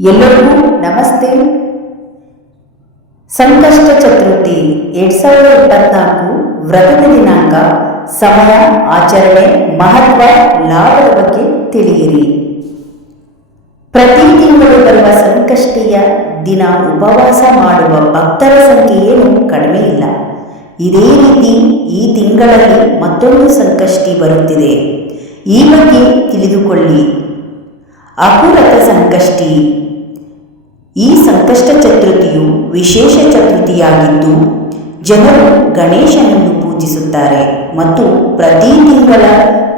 ಎಲ್ಲರಿಗೂ ನಮಸ್ತೆ. ಸಂಕಷ್ಟ ಚತುರ್ಥಿ ಎರಡ್ ಸಾವಿರದ ಇಪ್ಪತ್ನಾಲ್ಕು ವ್ರತದ ದಿನಾಂಕ, ಸಮಯ, ಆಚರಣೆ, ಮಹತ್ವ, ಲಾಭದ ಬಗ್ಗೆ ತಿಳಿಯಿರಿ. ಪ್ರತಿ ತಿಂಗಳು ಬರುವ ಸಂಕಷ್ಟಿಯ ದಿನ ಉಪವಾಸ ಮಾಡುವ ಭಕ್ತರ ಸಂಖ್ಯೆ ಏನು ಕಡಿಮೆ ಇಲ್ಲ. ಇದೇ ರೀತಿ ಈ ತಿಂಗಳಲ್ಲಿ ಮತ್ತೊಂದು ಸಂಕಷ್ಟಿ ಬರುತ್ತಿದೆ. ಈ ಬಗ್ಗೆ ತಿಳಿದುಕೊಳ್ಳಿ. ಅಪುರತ ಸಂಕಷ್ಟಿ. ಈ ಸಂಕಷ್ಟ ಚತುರ್ಥಿಯು ವಿಶೇಷ ಚತುರ್ಥಿಯಾಗಿದ್ದು, ಜನರು ಗಣೇಶನನ್ನು ಪೂಜಿಸುತ್ತಾರೆ ಮತ್ತು ಪ್ರತಿ ತಿಂಗಳ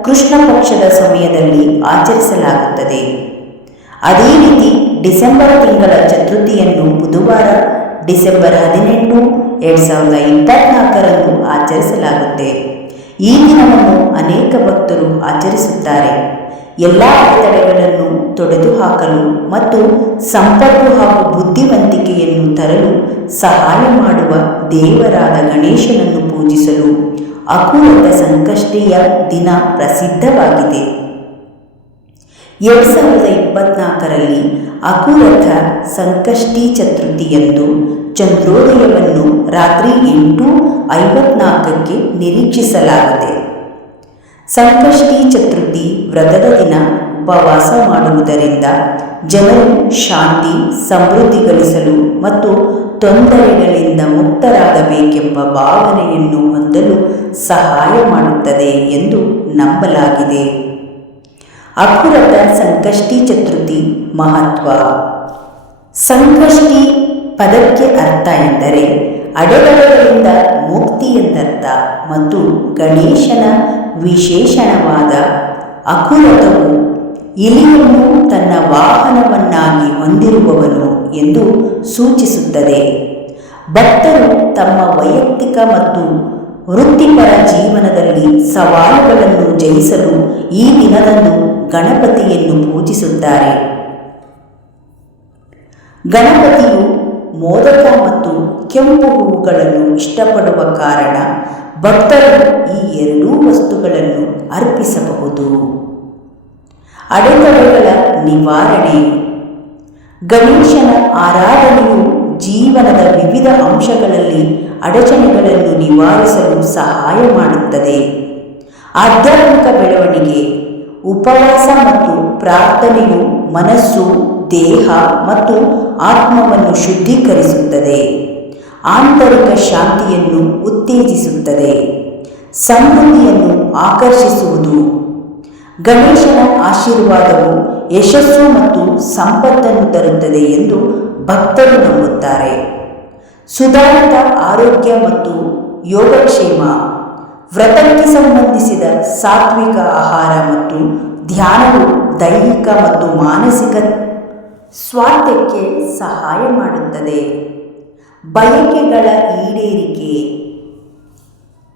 ಕೃಷ್ಣ ಪಕ್ಷದ ಸಮಯದಲ್ಲಿ ಆಚರಿಸಲಾಗುತ್ತದೆ. ಅದೇ ರೀತಿ ಡಿಸೆಂಬರ್ ತಿಂಗಳ ಚತುರ್ಥಿಯನ್ನು ಬುಧವಾರ ಡಿಸೆಂಬರ್ ಹದಿನೆಂಟು, ಎರಡು ಸಾವಿರದ ಇಪ್ಪತ್ನಾಲ್ಕರಂದು ಆಚರಿಸಲಾಗುತ್ತೆ. ಈ ದಿನವನ್ನು ಅನೇಕ ಭಕ್ತರು ಆಚರಿಸುತ್ತಾರೆ. ಎಲ್ಲ ಅಡೆತಡೆಗಳನ್ನು ತೊಡೆದುಹಾಕಲು ಮತ್ತು ಸಂಪತ್ತು ಹಾಗೂ ಬುದ್ಧಿವಂತಿಕೆಯನ್ನು ತರಲು ಸಹಾಯ ಮಾಡುವ ದೇವರಾದ ಗಣೇಶನನ್ನು ಪೂಜಿಸಲು ಅಕುರತ ಸಂಕಷ್ಟಿಯ ದಿನ ಪ್ರಸಿದ್ಧವಾಗಿದೆ. ಎರಡು ಸಾವಿರದ ಇಪ್ಪತ್ನಾಲ್ಕರಲ್ಲಿ ಅಕುರಥ ಸಂಕಷ್ಟಿ ಚತುರ್ಥಿಯಂದು ಚಂದ್ರೋದಯವನ್ನು ರಾತ್ರಿ ಎಂಟು ಐವತ್ನಾಲ್ಕಕ್ಕೆ ನಿರೀಕ್ಷಿಸಲಾಗಿದೆ ಸಂಕಷ್ಟಿ ಚತುರ್ಥಿ ವ್ರತದ ದಿನ ಉಪವಾಸ ಮಾಡುವುದರಿಂದ ಜನರು ಶಾಂತಿ, ಸಮೃದ್ಧಿ ಗಳಿಸಲು ಮತ್ತು ತೊಂದರೆಗಳಿಂದ ಮುಕ್ತರಾಗಬೇಕೆಂಬ ಭಾವನೆಯನ್ನು ಹೊಂದಲು ಸಹಾಯ ಮಾಡುತ್ತದೆ ಎಂದು ನಂಬಲಾಗಿದೆ. ಅಪುರದ ಸಂಕಷ್ಟಿ ಚತುರ್ಥಿ ಮಹತ್ವ. ಸಂಕಷ್ಟಿ ಪದಕ್ಕೆ ಅರ್ಥ ಎಂದರೆ ಅಡೆತಡೆಗಳಿಂದ ಮುಕ್ತಿ ಎಂದರ್ಥ ಮತ್ತು ಗಣೇಶನ ವಿಶೇಷಣವಾದ ಅಕುರತವು ಇಲಿಯನ್ನು ತನ್ನ ವಾಹನವನ್ನಾಗಿ ಹೊಂದಿರುವವನು ಎಂದು ಸೂಚಿಸುತ್ತದೆ. ಭಕ್ತರು ತಮ್ಮ ವೈಯಕ್ತಿಕ ಮತ್ತು ವೃತ್ತಿಪರ ಜೀವನದಲ್ಲಿ ಸವಾಲುಗಳನ್ನು ಜಯಿಸಲು ಈ ದಿನದಂದು ಗಣಪತಿಯನ್ನು ಪೂಜಿಸುತ್ತಾರೆ. ಗಣಪತಿಯು ಮೋದಕ ಮತ್ತು ಕೆಂಪು ಹೂವುಗಳನ್ನು ಇಷ್ಟಪಡುವ ಕಾರಣ ಭಕ್ತರು ಈ ಎರಡೂ ವಸ್ತುಗಳನ್ನು ಅರ್ಪಿಸಬಹುದು. ಅಡೆತಡೆಗಳ ನಿವಾರಣೆ. ಗಣೇಶನ ಆರಾಧನೆಯು ಜೀವನದ ವಿವಿಧ ಅಂಶಗಳಲ್ಲಿ ಅಡಚಣೆಗಳನ್ನು ನಿವಾರಿಸಲು ಸಹಾಯ ಮಾಡುತ್ತದೆ. ಆಧ್ಯಾತ್ಮಿಕ ಬೆಳವಣಿಗೆ, ಉಪವಾಸ ಮತ್ತು ಪ್ರಾರ್ಥನೆಯು ಮನಸ್ಸು, ದೇಹ ಮತ್ತು ಆತ್ಮವನ್ನು ಶುದ್ಧೀಕರಿಸುತ್ತದೆ. ಆಂತರಿಕ ಶಾಂತಿಯನ್ನು ಉತ್ತೇಜಿಸುತ್ತದೆ. ಸಮೃದ್ಧಿಯನ್ನು ಆಕರ್ಷಿಸುವುದು. ಗಣೇಶನ ಆಶೀರ್ವಾದವು ಯಶಸ್ಸು ಮತ್ತು ಸಂಪತ್ತನ್ನು ತರುತ್ತದೆ ಎಂದು ಭಕ್ತರು ನಂಬುತ್ತಾರೆ. ಸುಧಾರಿತ ಆರೋಗ್ಯ ಮತ್ತು ಯೋಗಕ್ಷೇಮ, ವ್ರತಕ್ಕೆ ಸಂಬಂಧಿಸಿದ ಸಾತ್ವಿಕ ಆಹಾರ ಮತ್ತು ಧ್ಯಾನವು ದೈಹಿಕ ಮತ್ತು ಮಾನಸಿಕ ಸ್ವಾರ್ಥಕ್ಕೆ ಸಹಾಯ ಮಾಡುತ್ತದೆ. ಬಯಕೆಗಳ ಈಡೇರಿಕೆ,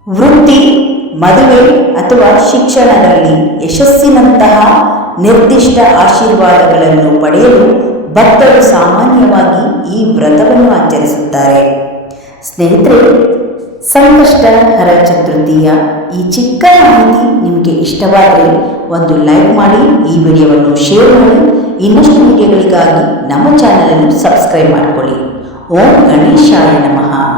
ವೃತ್ತಿ ಮದುವೆ ಅಥವಾ ಶಿಕ್ಷಣದಲ್ಲಿ ಯಶಸ್ಸಿನಂತಹ ನಿರ್ದಿಷ್ಟ ಆಶೀರ್ವಾದಗಳನ್ನು ಪಡೆಯಲು ಭಕ್ತರು ಸಾಮಾನ್ಯವಾಗಿ ಈ ವ್ರತವನ್ನು ಆಚರಿಸುತ್ತಾರೆ. ಸ್ನೇಹಿತರೆ, ಸಂಕಷ್ಟ ಹರ ಚತುರ್ಥಿಯ ಈ ಚಿಕ್ಕ ಮಾಹಿತಿ ನಿಮಗೆ ಇಷ್ಟವಾದರೆ ಒಂದು ಲೈಕ್ ಮಾಡಿ, ಈ ವಿಡಿಯೋವನ್ನು ಶೇರ್ ಮಾಡಿ, ಇನ್ನಷ್ಟು ವಿಡಿಯೋಗಳಿಗಾಗಿ ನಮ್ಮ ಚಾನಲನ್ನು ಸಬ್ಸ್ಕ್ರೈಬ್ ಮಾಡಿಕೊಳ್ಳಿ. ಓಂ ಗಣೇಶಾಯ ನಮಃ.